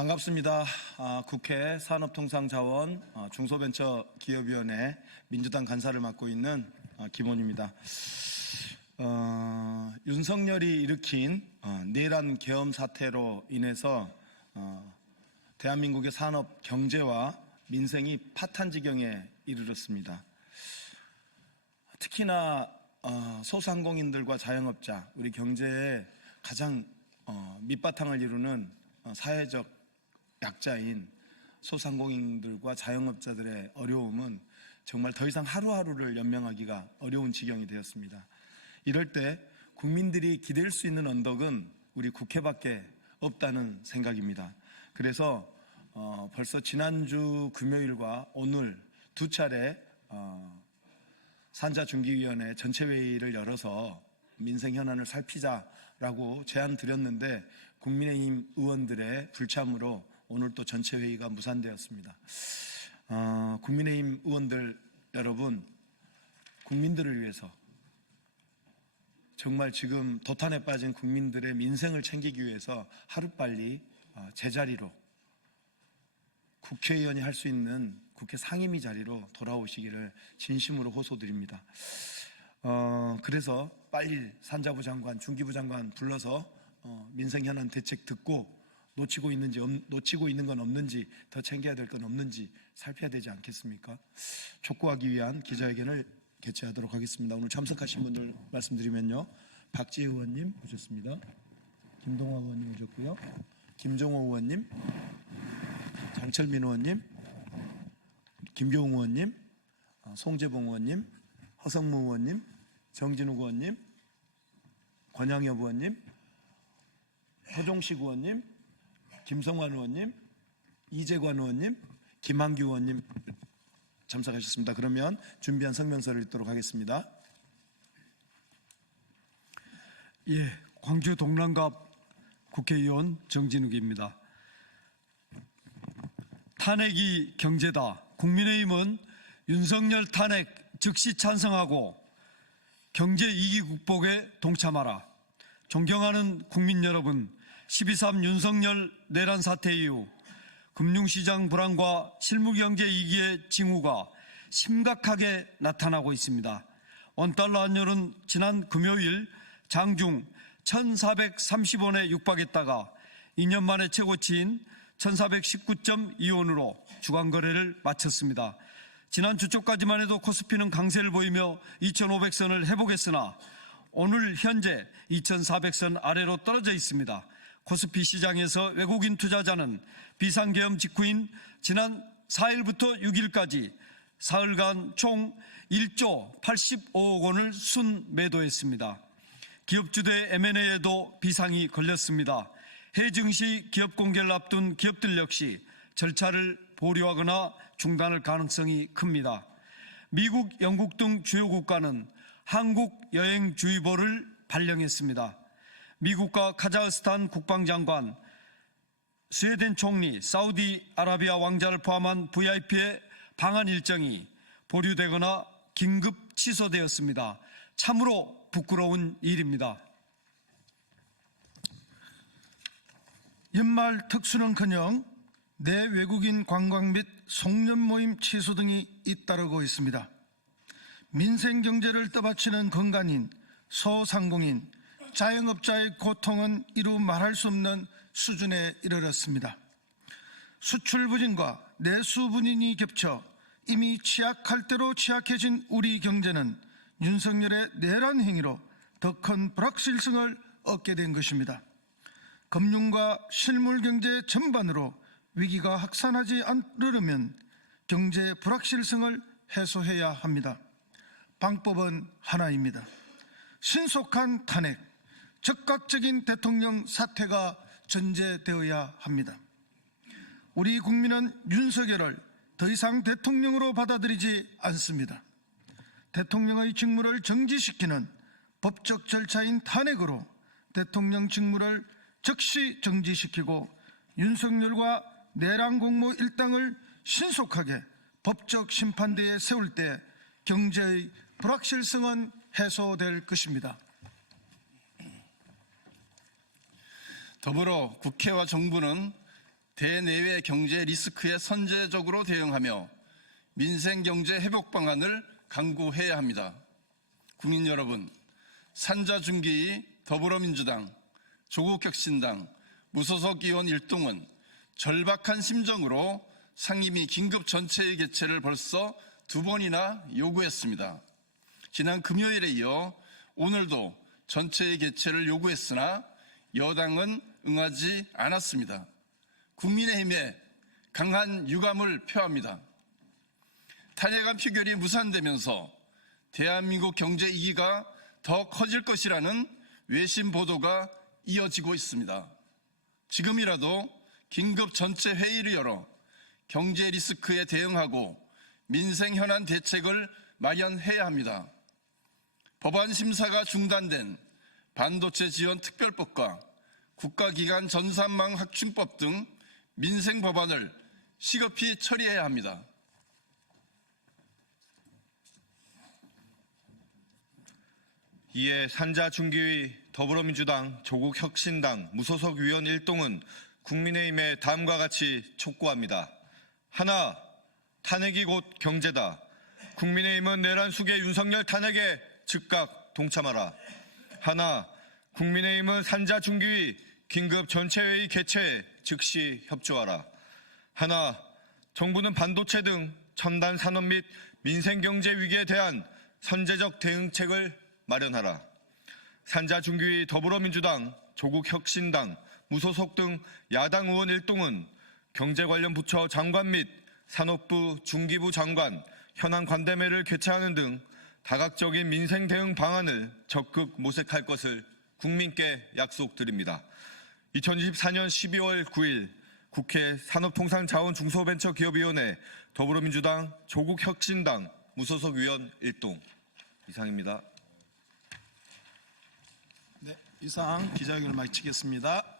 반갑습니다. 국회 산업통상자원 중소벤처기업위원회 민주당 간사를 맡고 있는 김원입니다. 윤석열이 일으킨 내란 계엄 사태로 인해서 대한민국의 산업 경제와 민생이 파탄 지경에 이르렀습니다. 특히나 소상공인들과 자영업자, 우리 경제의 가장 밑바탕을 이루는 사회적 약자인 소상공인들과 자영업자들의 어려움은 정말 더 이상 하루하루를 연명하기가 어려운 지경이 되었습니다. 이럴 때 국민들이 기댈 수 있는 언덕은 우리 국회밖에 없다는 생각입니다. 그래서 벌써 지난주 금요일과 오늘 두 차례 산자중기위원회 전체회의를 열어서 민생 현안을 살피자라고 제안 드렸는데 국민의힘 의원들의 불참으로 오늘 또 전체회의가 무산되었습니다. 국민의힘 의원들 여러분, 국민들을 위해서 정말 지금 도탄에 빠진 국민들의 민생을 챙기기 위해서 하루빨리 제자리로 국회의원이 할 수 있는 국회 상임위 자리로 돌아오시기를 진심으로 호소드립니다. 그래서 빨리 산자부 장관, 중기부 장관 불러서 민생 현안 대책 듣고 놓치고 있는 건 없는지, 더 챙겨야 될 건 없는지 살펴야 되지 않겠습니까? 촉구하기 위한 기자회견을 개최하도록 하겠습니다. 오늘 참석하신 분들 말씀드리면요. 박지혜 의원님 오셨습니다. 김동화 의원님 오셨고요. 김종호 의원님, 장철민 의원님, 김교웅 의원님, 송재봉 의원님, 허성무 의원님, 정진욱 의원님, 권양엽 의원님, 허종식 의원님, 김성환 의원님, 이재관 의원님, 김한규 의원님 참석하셨습니다. 그러면 준비한 성명서를 읽도록 하겠습니다. 광주 동남갑 국회의원 정진욱입니다. 탄핵이 경제다. 국민의힘은 윤석열 탄핵 즉시 찬성하고 경제 위기 극복에 동참하라. 존경하는 국민 여러분, 12.3 윤석열 내란 사태 이후 금융시장 불안과 실무경제 위기의 징후가 심각하게 나타나고 있습니다. 원달러 환율은 지난 금요일 장중 1,430원에 육박했다가 2년 만에 최고치인 1,419.2원으로 주간 거래를 마쳤습니다. 지난 주 초까지만 해도 코스피는 강세를 보이며 2,500선을 회복했으나 오늘 현재 2,400선 아래로 떨어져 있습니다. 코스피 시장에서 외국인 투자자는 비상계엄 직후인 지난 4일부터 6일까지 사흘간 총 1조 85억 원을 순매도했습니다. 기업주도의 M&A에도 비상이 걸렸습니다. 해외 증시 기업 공개를 앞둔 기업들 역시 절차를 보류하거나 중단할 가능성이 큽니다. 미국, 영국 등 주요 국가는 한국 여행주의보를 발령했습니다. 미국과 카자흐스탄 국방장관, 스웨덴 총리, 사우디아라비아 왕자를 포함한 VIP의 방한 일정이 보류되거나 긴급 취소되었습니다. 참으로 부끄러운 일입니다. 연말 특수는커녕 내 외국인 관광 및 송년 모임 취소 등이 잇따르고 있습니다. 민생 경제를 떠받치는 건강인, 소상공인, 자영업자의 고통은 이루 말할 수 없는 수준에 이르렀습니다. 수출 부진과 내수 부진이 겹쳐 이미 취약할 대로 취약해진 우리 경제는 윤석열의 내란 행위로 더 큰 불확실성을 얻게 된 것입니다. 금융과 실물 경제 전반으로 위기가 확산하지 않으려면 경제 불확실성을 해소해야 합니다. 방법은 하나입니다. 신속한 탄핵, 즉각적인 대통령 사퇴가 전제되어야 합니다. 우리 국민은 윤석열을 더 이상 대통령으로 받아들이지 않습니다. 대통령의 직무를 정지시키는 법적 절차인 탄핵으로 대통령 직무를 즉시 정지시키고 윤석열과 내란 공모 일당을 신속하게 법적 심판대에 세울 때 경제의 불확실성은 해소될 것입니다. 더불어 국회와 정부는 대내외 경제 리스크에 선제적으로 대응하며 민생 경제 회복 방안을 강구해야 합니다. 국민 여러분, 산자중기위 더불어민주당, 조국혁신당, 무소속 의원 일동은 절박한 심정으로 상임위 긴급 전체의 개최를 벌써 2번이나 요구했습니다. 지난 금요일에 이어 오늘도 전체의 개최를 요구했으나 여당은 응하지 않았습니다. 국민의힘에 강한 유감을 표합니다. 탄핵안 표결이 무산되면서 대한민국 경제 위기가 더 커질 것이라는 외신 보도가 이어지고 있습니다. 지금이라도 긴급 전체 회의를 열어 경제 리스크에 대응하고 민생 현안 대책을 마련해야 합니다. 법안 심사가 중단된 반도체 지원 특별법과 국가기관 전산망 확충법 등 민생 법안을 시급히 처리해야 합니다. 이에 산자중기위 더불어민주당 조국혁신당 무소속 위원 일동은 국민의힘에 다음과 같이 촉구합니다. 하나, 탄핵이 곧 경제다. 국민의힘은 내란 수계 윤석열 탄핵에 즉각 동참하라. 하나, 국민의힘은 산자중기위 긴급 전체회의 개최에 즉시 협조하라. 하나, 정부는 반도체 등 첨단 산업 및 민생경제 위기에 대한 선제적 대응책을 마련하라. 산자중기위 더불어민주당, 조국혁신당, 무소속 등 야당 의원 일동은 경제 관련 부처 장관 및 산업부, 중기부 장관, 현안 관대회를 개최하는 등 다각적인 민생 대응 방안을 적극 모색할 것을 국민께 약속드립니다. 2024년 12월 9일 국회 산업통상자원중소벤처기업위원회 더불어민주당 조국혁신당 무소속 위원 일동 이상입니다. 네, 이상 기자회견을 마치겠습니다.